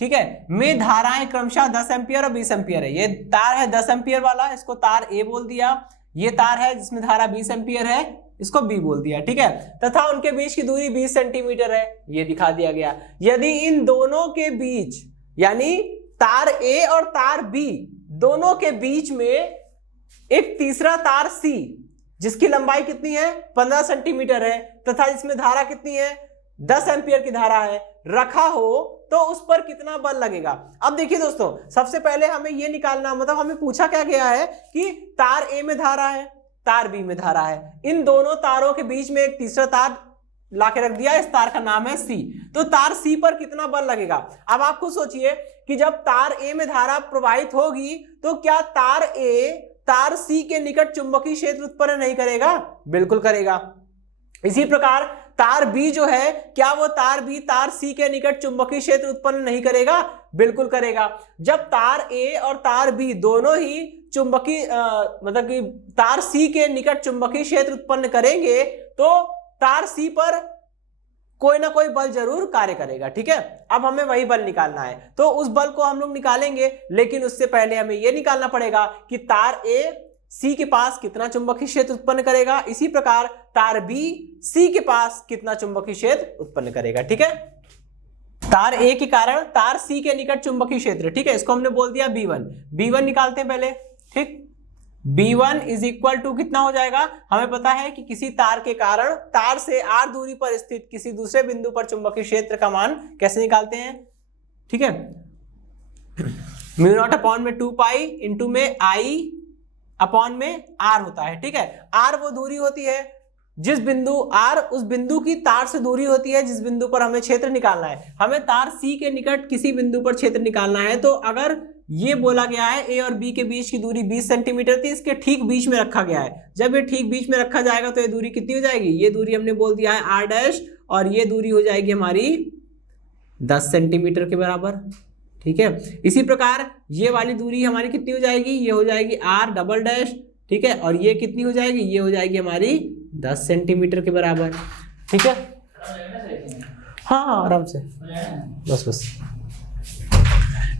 ठीक है, में धाराएं क्रमशः 10 एम्पियर और 20 एम्पियर है। ये तार है 10 एम्पियर वाला, इसको तार A बोल दिया। ये तार है जिसमें धारा 20 एम्पियर है, इसको B बोल दिया। ठीक है, तथा उनके बीच की दूरी 20 सेंटीमीटर है, ये दिखा दिया गया। यदि इन दोनों के बीच, यानी तार A और तार B दोनों के बीच में एक तीसरा तार C जिसकी लंबाई कितनी है 15 सेंटीमीटर है तथा इसमें धारा कितनी है 10 एम्पियर की धारा है, रखा हो तो उस पर कितना बल लगेगा। अब देखिए दोस्तों, सबसे पहले हमें यह निकालना, मतलब हमें पूछा क्या गया है कि तार A में धारा है, तार B में धारा है, इन दोनों तारों के बीच में एक तीसरा तार लाके रख दिया, इस तार का नाम है C। तो तार C पर कितना बल लगेगा। अब आप खुद सोचिए कि जब तार A में धारा प्रवाहित होगी तो क्या तार A तार C के निकट चुंबकीय क्षेत्र उत्पन्न नहीं करेगा, बिल्कुल करेगा। इसी प्रकार तार B जो है, क्या वो तार B तार C के निकट चुंबकीय क्षेत्र उत्पन्न नहीं करेगा? बिल्कुल करेगा। जब तार A और तार B दोनों ही चुंबकीय मतलब कि तार C के निकट चुंबकीय क्षेत्र उत्पन्न करेंगे तो तार C पर कोई ना कोई बल जरूर कार्य करेगा। ठीक है, अब हमें वही बल निकालना है, तो उस बल को हम लोग निकालेंगे, लेकिन उससे पहले हमें यह निकालना पड़ेगा कि तार A C के पास कितना चुंबकीय क्षेत्र उत्पन्न करेगा, इसी प्रकार तार B C के पास कितना चुंबकीय क्षेत्र उत्पन्न करेगा। ठीक है, तार A के कारण तार C के निकट चुंबकीय क्षेत्र, ठीक है, इसको हमने बोल दिया B1 निकालते हैं पहले। ठीक, B1 इज इक्वल टू कितना हो जाएगा, हमें पता है कि किसी तार के कारण तार से r दूरी पर स्थित किसी दूसरे बिंदु पर चुंबकीय क्षेत्र का मान कैसे निकालते हैं। ठीक है, μ0 अपॉन में 2 पाई इंटू में I अपॉन में r होता है। ठीक है, r वो दूरी होती है जिस बिंदु r उस बिंदु की तार से दूरी होती है जिस बिंदु पर हमें क्षेत्र निकालना है। हमें तार C के निकट किसी बिंदु पर क्षेत्र निकालना है, तो अगर ये बोला गया है A और B के बीच की दूरी 20 सेंटीमीटर थी, इसके ठीक बीच में रखा गया है। जब ये ठीक बीच में रखा जाएगा तो ये दूरी कितनी हो जाएगी, ये दूरी हमने बोल दिया है r डैश, और ये दूरी हो जाएगी हमारी 10 सेंटीमीटर के बराबर। ठीक है, इसी प्रकार ये वाली दूरी हमारी कितनी हो जाएगी, ये हो जाएगी r डबल डैश। ठीक है, और ये कितनी हो जाएगी, ये हो जाएगी हमारी 10 सेंटीमीटर के बराबर। ठीक है, हाँ आराम से, बस।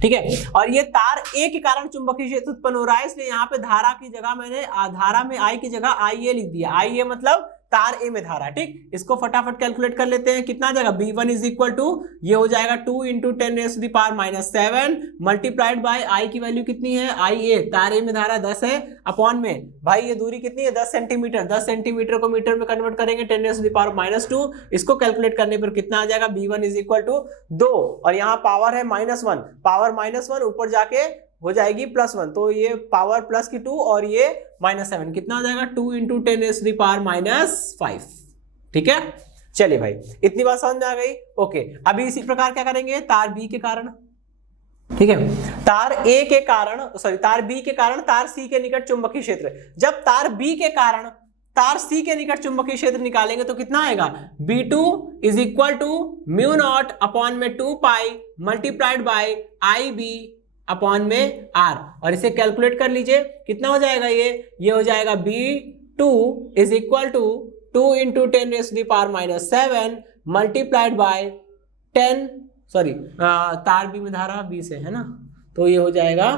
ठीक है, और ये तार A के कारण चुंबकीय क्षेत्र उत्पन्न हो रहा है, इसलिए यहाँ पे धारा की जगह मैंने धारा में I की जगह IA लिख दिया। IA मतलब तार A में धारा। ठीक, इसको फटाफट कैलकुलेट कर लेते हैं, कितना आ जाएगा, B1 इज इक्वल टू ये हो जाएगा 2 इंटू 10⁻⁻⁷ मल्टीप्लाइड बाय I की वैल्यू कितनी है, IA तार A में धारा 10 है, अपॉन में भाई ये दूरी कितनी है 10 सेंटीमीटर, 10 सेंटीमीटर को मीटर में कन्वर्ट करेंगे 10⁻⁻2, इसको कैलकुलेट करने पर कितना आ जाएगा, B1 इज इक्वल टू 2, और यहाँ पावर है -1, पावर -1 ऊपर जाके हो जाएगी +1, तो ये पावर प्लस की 2 और ये -7, कितना हो जाएगा 2 इंटू 10⁻⁵। ठीक है, चलिए भाई इतनी बात समझ में आ गई। ओके, अभी इसी प्रकार क्या करेंगे तार B के कारण। ठीक है, तार A के कारण तार B के कारण तार C के निकट चुंबकीय क्षेत्र, जब तार B के कारण तार C के निकट चुंबकीय क्षेत्र निकालेंगे तो कितना आएगा, B2 is equal to μ0 upon में 2 pi multiplied bye IB upon में R, और इसे कैलकुलेट कर लीजिए कितना हो जाएगा, ये हो जाएगा B2 is equal to 2 into 10⁻⁷ multiplied by 10 तार B में धारा 20 है ना, तो ये हो जाएगा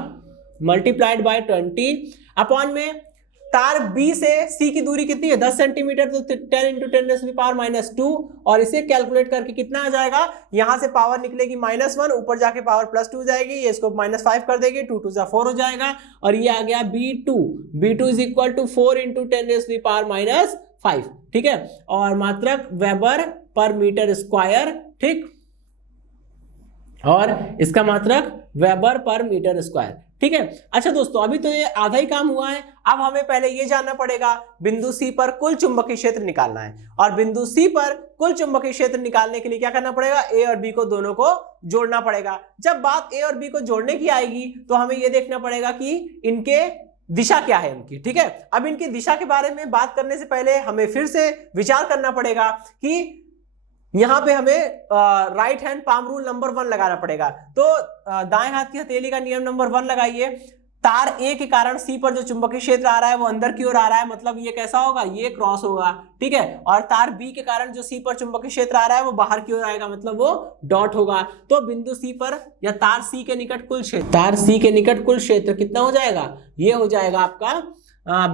मल्टीप्लाइड बाय 20 अपॉन में तार B से C की दूरी कितनी है 10 सेंटीमीटर, तो 10 इंटू 10⁻⁻2, और इसे कैलकुलेट करके कितना आ जाएगा, यहां से पावर निकलेगी -1, ऊपर जाके पावर +2 जाएगी, ये इसको -5 कर देगी, 2 2 4 हो जाएगा, और ये आ गया B2 is equal to 4 into 10⁻⁵। ठीक है, और मात्रक वेबर पर मीटर स्क्वायर। ठीक, और इसका मात्रक वेबर पर मीटर स्क्वायर। ठीक है, अच्छा दोस्तों अभी तो ये आधा ही काम हुआ है, अब हमें पहले ये जानना पड़ेगा बिंदु C पर कुल चुंबकीय क्षेत्र निकालना है, और बिंदु C पर कुल चुंबकीय क्षेत्र निकालने के लिए क्या करना पड़ेगा, A और B को दोनों को जोड़ना पड़ेगा। जब बात A और B को जोड़ने की आएगी तो हमें ये देखना पड़ेगा कि इनके दिशा क्या है इनकी। ठीक है, अब इनकी दिशा के बारे में बात करने से पहले हमें फिर से विचार करना पड़ेगा कि यहां पे हमें right hand palm rule number 1 लगाना पड़ेगा। तो दाएं हाथ की हथेली का नियम नंबर 1 लगाइए। तार A के कारण C पर जो चुंबकीय क्षेत्र आ रहा है वो अंदर की ओर आ रहा है, मतलब ये कैसा होगा, ये क्रॉस होगा। ठीक है, और तार B के कारण जो C पर चुंबकीय क्षेत्र आ रहा है वो बाहर की ओर आएगा, मतलब वो डॉट होगा। तो बिंदु C पर या तार C के निकट कुल क्षेत्र, तार C के निकट कुल क्षेत्र कितना हो जाएगा, ये हो जाएगा आपका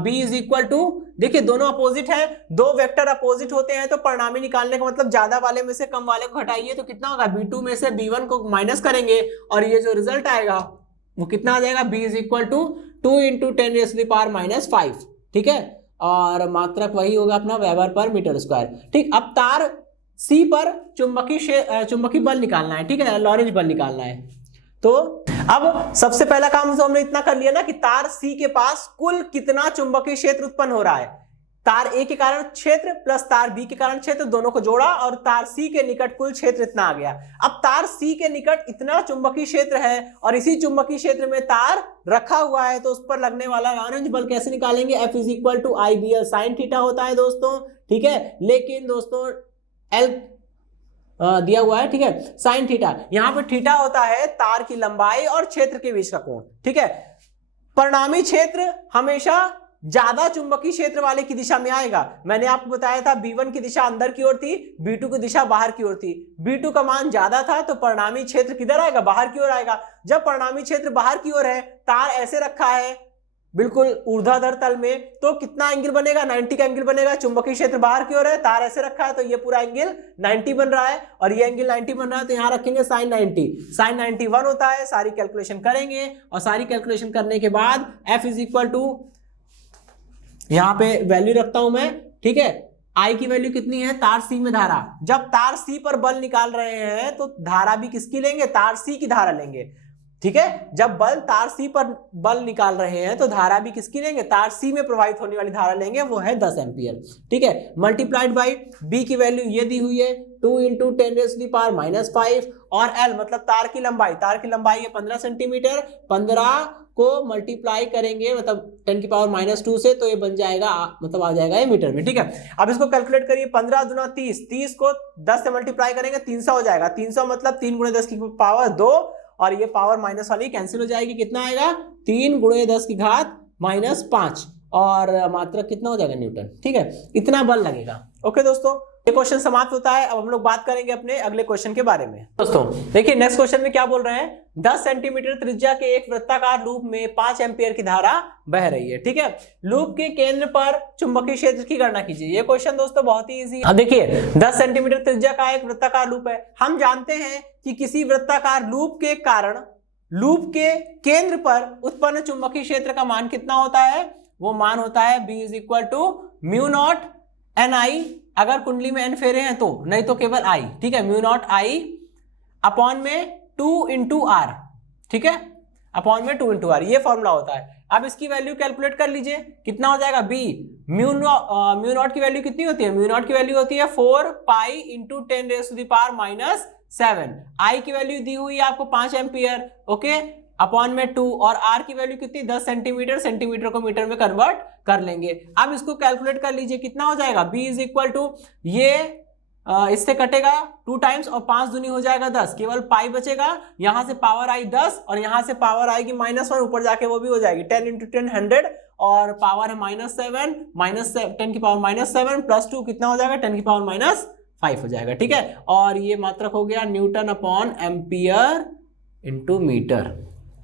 B इज इक्वल टू, देखिए दोनों अपोजिट है, दो वेक्टर अपोजिट होते हैं तो परिणामी निकालने का मतलब ज्यादा वाले में से कम वाले को घटाइए, तो कितना होगा, B2 में से B1 को माइनस करेंगे और ये जो रिजल्ट आएगा वो कितना आ जाएगा, B is equal to 2 into 10⁻⁵। ठीक है, और मात्रक वही होगा अपना वेबर पर मीटर स्क्वायर। ठीक, अब तार C पर चुंबकीय बल निकालना है। ठीक है, लॉरेंज बल निकालना है। तो अब सबसे पहला काम तो हमने इतना कर लिया ना कि तार C के पास कुल कितना चुंबकीय क्षेत्र उत्पन्न हो रहा है। तार ए के कारण क्षेत्र प्लस तार बी के कारण क्षेत्र दोनों को जोड़ा और तार सी के निकट कुल क्षेत्र इतना आ गया। अब तार सी के निकट इतना चुंबकीय क्षेत्र है और इसी चुंबकीय क्षेत्र में तार रखा हुआ है, तो उस पर लगने वाला लॉरेंज बल कैसे निकालेंगे? F is equal to I B L sine theta होता है दोस्तों, ठीक है। लेकिन दोस्तों एल दिया हुआ है, ठीक है, साइन थीटा। यहां पर थीटा होता है तार की लंबाई और क्षेत्र के बीच का कोण, ठीक है। परिणामी क्षेत्र हमेशा ज्यादा चुंबकीय क्षेत्र वाले की दिशा में आएगा। मैंने आपको बताया था B1 की दिशा अंदर की ओर थी, B2 की दिशा बाहर की ओर थी। B2 का मान ज्यादा था तो परिणामी क्षेत्र किधर आएगा? बाहर की ओर आएगा। जब परिणामी क्षेत्र बाहर की ओर है, तार ऐसे रखा है बिल्कुल ऊर्ध्वाधर तल में, तो कितना एंगल बनेगा? 90 का एंगल बनेगा। चुंबकीय क्षेत्र बाहर की ओर है, तार ऐसे रखा है, तो ये पूरा एंगल 90 बन रहा है और ये एंगल 90 बन रहा है, तो यहां रखेंगे साइन 90। साइन 91 होता है। सारी कैलकुलेशन करेंगे और सारी कैलकुलेशन करने के बाद F इज इक्वल टू, यहां पे वैल्यू रखता हूं मैं, ठीक है। I की वैल्यू कितनी है? तार C में धारा। जब तार C पर बल निकाल रहे हैं तो धारा भी किसकी लेंगे? तार C की धारा लेंगे, ठीक है। जब बल तार C पर बल निकाल रहे हैं तो धारा भी किसकी लेंगे? तार C में प्रवाहित होने वाली धारा लेंगे, वो है 10 एम्पियर, ठीक है। मल्टीप्लाइड बाई B की वैल्यू ये दी हुई है 2 इंटू 10⁻⁵ और L मतलब तार की लंबाई, तार की लंबाई है 15 सेंटीमीटर। 15 को मल्टीप्लाई करेंगे मतलब 10⁻² से, तो ये बन जाएगा मतलब आ जाएगा ये मीटर में, ठीक है। अब इसको कैलकुलेट करिए, 15 दूना 30, 30 को 10 से मल्टीप्लाई करेंगे 300 हो जाएगा। 300 मतलब 3 × 10 की पावर 2 और ये पावर माइनस वाली कैंसिल हो जाएगी। कितना आएगा? 3 × 10 की घात -5 और मात्रक कितना हो जाएगा? न्यूटन, ठीक है। इतना बल लगेगा। ओके दोस्तों, ये क्वेश्चन समाप्त होता है। अब हम लोग बात करेंगे अपने अगले क्वेश्चन के बारे में। दोस्तों देखिए नेक्स्ट क्वेश्चन में क्या बोल रहे हैं? 10 सेंटीमीटर त्रिज्या के एक वृत्ताकार लूप में 5 एम्पियर की धारा बह रही है, ठीक है। लूप के केंद्र पर चुंबकीय क्षेत्र की गणना कीजिए। ये क्वेश्चन दोस्तों बहुत ही इजी है। अब देखिए 10 सेंटीमीटर त्रिज्या का एक वृत्ताकार लूप है। हम जानते हैं कि किसी वृत्ताकार लूप के कारण लूप के केंद्र पर उत्पन्न चुंबकीय क्षेत्र का मान कितना होता है? वो मान होता है B is equal to μ0 NI, अगर कुंडली में n फेरे हैं तो, नहीं तो केवल I, ठीक है। μ0 I अपॉन में 2 इंटू R, ठीक है, अपॉन में 2 इंटू R, ये फॉर्मूला होता है। अब इसकी वैल्यू कैलकुलेट कर लीजिए, कितना हो जाएगा? B μ0 की वैल्यू कितनी होती है? μ0 की वैल्यू होती है 4 पाई इंटू 10⁻⁻⁷। I की वैल्यू दी हुई है आपको 5 एम्पियर, ओके, अपॉन में 2 और R की वैल्यू कितनी? 10 सेंटीमीटर, सेंटीमीटर को मीटर में कन्वर्ट कर लेंगे। अब इसको कैलकुलेट कर लीजिए, कितना हो जाएगा? B इज इक्वल टू, ये इससे कटेगा 2 टाइम्स और 5 दूनी हो जाएगा 10, केवल पाई बचेगा। यहां से पावर आई 10 और यहां से पावर आएगी -1, ऊपर जाके वो भी हो जाएगी 10 इंटू 10 100 और पावर है -7, -10 की पावर -7 प्लस 2 कितना हो जाएगा? 10 की पावर -5 हो जाएगा, ठीक है। और ये मात्रक हो गया newton upon ampere into metre,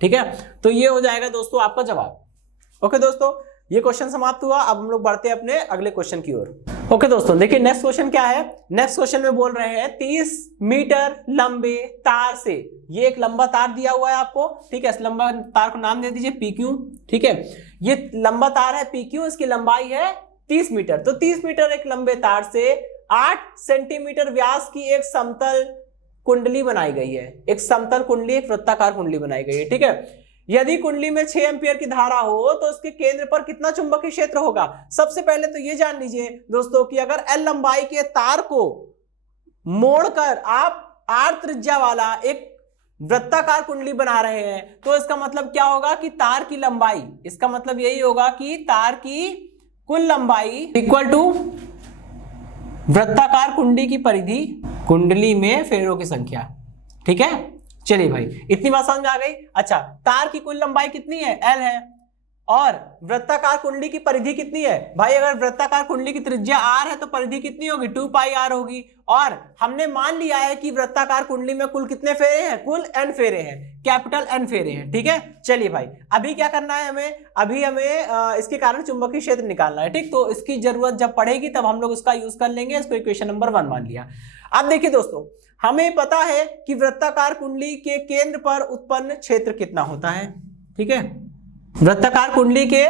ठीक है। तो ये हो जाएगा दोस्तों आपका जवाब। ओके दोस्तों, ये क्वेश्चन समाप्त हुआ। अब हम लोग बढ़ते हैं अपने अगले क्वेश्चन की ओर। ओके दोस्तों देखिए नेक्स्ट क्वेश्चन क्या है? नेक्स्ट क्वेश्चन में बोल रहे हैं 30 मीटर लंबे तार से, ये एक लंबा तार दिया हुआ है आपको, ठीक है। इस लंबा तार को नाम दे दीजिए PQ, ठीक है। ये लंबा तार है PQ, इसकी लंबाई है 30 मीटर। तो 30 मीटर एक लंबे तार से 8 सेंटीमीटर व्यास की एक समतल कुंडली बनाई गई है। एक समतल कुंडली, एक वृत्ताकार कुंडली बनाई गई है, ठीक है। यदि कुंडली में 6 एम्पियर की धारा हो तो उसके केंद्र पर कितना चुंबकीय क्षेत्र होगा? सबसे पहले तो ये जान लीजिए दोस्तों कि अगर L लंबाई के तार को मोड़कर आप R त्रिज्या वाला एक वृत्ताकार कुंडली बना रहे हैं तो इसका मतलब क्या होगा कि तार की लंबाई, इसका मतलब यही होगा कि तार की कुल लंबाई इक्वल टू वृत्ताकार कुंडली की परिधि, कुंडली में फेरों की संख्या, ठीक है। चलिए भाई इतनी बात समझ में आ गई। अच्छा, तार की कुल लंबाई कितनी है? L है। और वृत्ताकार कुंडली की परिधि कितनी है? भाई अगर वृत्ताकार कुंडली की त्रिज्या R है तो परिधि कितनी होगी? 2 पाई R होगी। और हमने मान लिया है कि वृत्ताकार कुंडली में कुल कितने फेरे हैं? कुल N फेरे हैं, कैपिटल N फेरे हैं, ठीक है। चलिए भाई अभी क्या करना है हमें? अभी हमें इसके कारण चुंबकीय क्षेत्र निकालना है, ठीक। तो इसकी जरूरत जब पड़ेगी तब हम लोग इसका यूज कर लेंगे। इसको इक्वेशन नंबर 1 मान लिया। अब देखिए दोस्तों, हमें पता है कि वृत्ताकार कुंडली के केंद्र पर उत्पन्न क्षेत्र कितना होता है, ठीक है। वृत्ताकार कुंडली के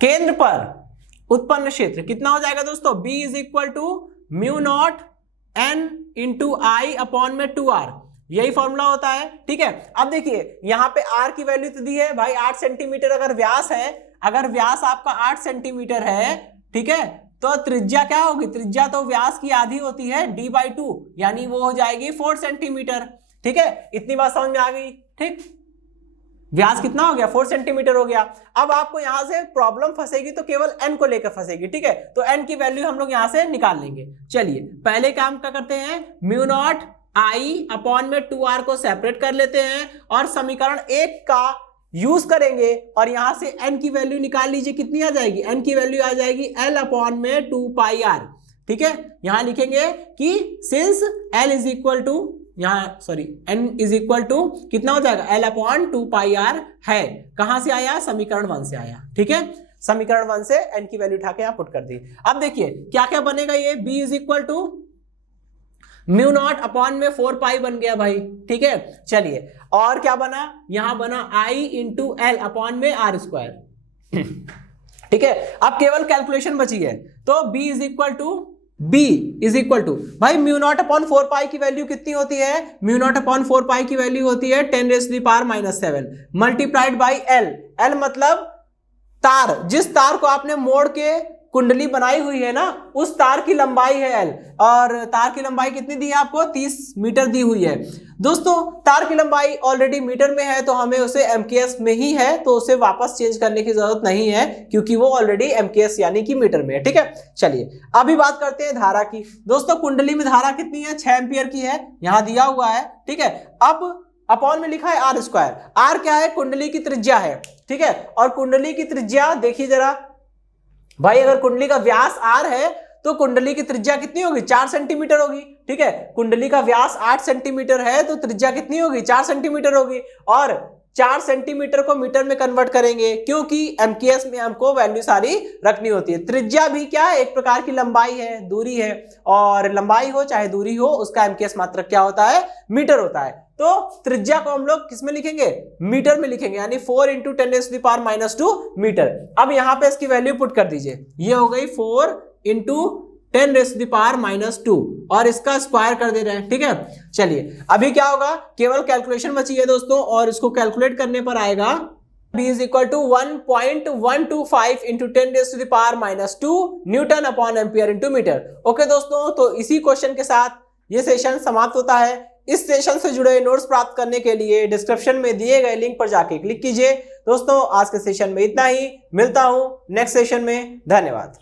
केंद्र पर उत्पन्न क्षेत्र कितना हो जाएगा दोस्तों? B is equal to μ0 N into I upon में 2R, यही फॉर्मूला होता है, ठीक है। अब देखिए यहाँ पे R की वैल्यू तो दी है भाई 8 सेंटीमीटर अगर व्यास है, अगर व्यास आपका 8 सेंटीमीटर है ठीक है, तो त्रिज्या क्या होगी, त्रिज्या तो व्यास की आधी होती है d/2, यानी वो हो जाएगी 4 सेंटीमीटर। ठीक है, इतनी बात समझ में आ गई। ठीक, व्यास कितना हो गया, 4 सेंटीमीटर हो गया। अब आपको यहां से प्रॉब्लम फंसेगी तो केवल n को लेकर फंसेगी। ठीक है, तो n की वैल्यू हम लोग यहां से निकाल लेंगे। चलिए पहले काम क्या करते हैं, म्यू नॉट आई अपॉन में 2r को सेपरेट कर लेते हैं और समीकरण 1 का यूज करेंगे और यहां से n की वैल्यू निकाल लीजिए, कितनी आ जाएगी, n की वैल्यू आ जाएगी l अपॉन में 2πr। ठीक है, यहां लिखेंगे कि since l is equal to, यहाँ sorry n is equal to कितना हो जाएगा, l अपॉन 2πr है। कहां से आया, समीकरण 1 से आया। ठीक है, समीकरण 1 से n की वैल्यू उठा के यहां पुट कर दी। अब देखिए क्या क्या बनेगा, ये b is equal to mu naught upon में 4π बन गया भाई। ठीक है, चलिए और क्या बना, यहां बना i इंटू एल अपॉन में r स्क्वायर। ठीक है, अब केवल कैलकुलेशन बची है, तो b इज इक्वल टू भाई म्यू नॉट अपॉन 4π की वैल्यू कितनी होती है, म्यू नॉट अपॉन 4π की वैल्यू होती है 10⁻⁻⁷ मल्टीप्लाइड बाई l मतलब तार, जिस तार को आपने मोड़ के कुंडली बनाई हुई है ना, उस तार की लंबाई है l, और तार की लंबाई कितनी दी है आपको, 30 मीटर दी हुई है। दोस्तों तार की लंबाई ऑलरेडी मीटर में है तो हमें उसे एमकेएस में ही है, तो उसे वापस चेंज करने की जरूरत नहीं है क्योंकि वो ऑलरेडी एमकेएस यानी कि मीटर में है। ठीक है, चलिए अभी बात करते हैं धारा की। दोस्तों कुंडली में धारा कितनी है, 6 एम्पियर की है, यहां दिया हुआ है। ठीक है, अब अपॉन में लिखा है r स्क्वायर, r क्या है, कुंडली की त्रिज्या है। ठीक है, और कुंडली की त्रिज्या देखिए जरा भाई, अगर कुंडली का व्यास r है तो कुंडली की त्रिज्या कितनी होगी, 4 सेंटीमीटर होगी। ठीक है, कुंडली का व्यास 8 सेंटीमीटर है तो त्रिज्या कितनी होगी, 4 सेंटीमीटर होगी। और 4 सेंटीमीटर को मीटर में कन्वर्ट करेंगे क्योंकि एमकेएस में हमको वैल्यू सारी रखनी होती है। त्रिज्या भी क्या है, एक प्रकार की लंबाई है, दूरी है, और लंबाई हो चाहे दूरी हो उसका एमकेएस मात्रक क्या होता है, मीटर होता है। तो त्रिज्या को हम लोग किस में लिखेंगे, मीटर में लिखेंगे, यानी 4 इंटू 10⁻⁻2 मीटर। अब यहां पे इसकी वैल्यू पुट कर दीजिए, ये हो गई 4 इंटू 10⁻⁻2 और इसका स्क्वायर कर दे रहे हैं। ठीक है, चलिए अभी क्या होगा, केवल कैलकुलेशन बची है दोस्तों, और इसको कैलकुलेट करने पर आएगा b is equal to 1.125 into 10⁻⁻2 newton upon ampere into metre. Okay दोस्तों, तो इसी क्वेश्चन के साथ ये सेशन समाप्त होता है। इस सेशन से जुड़े नोट्स प्राप्त करने के लिए डिस्क्रिप्शन में दिए गए लिंक पर जाके क्लिक कीजिए। दोस्तों आज के सेशन में इतना ही, मिलता हूं नेक्स्ट सेशन में, धन्यवाद।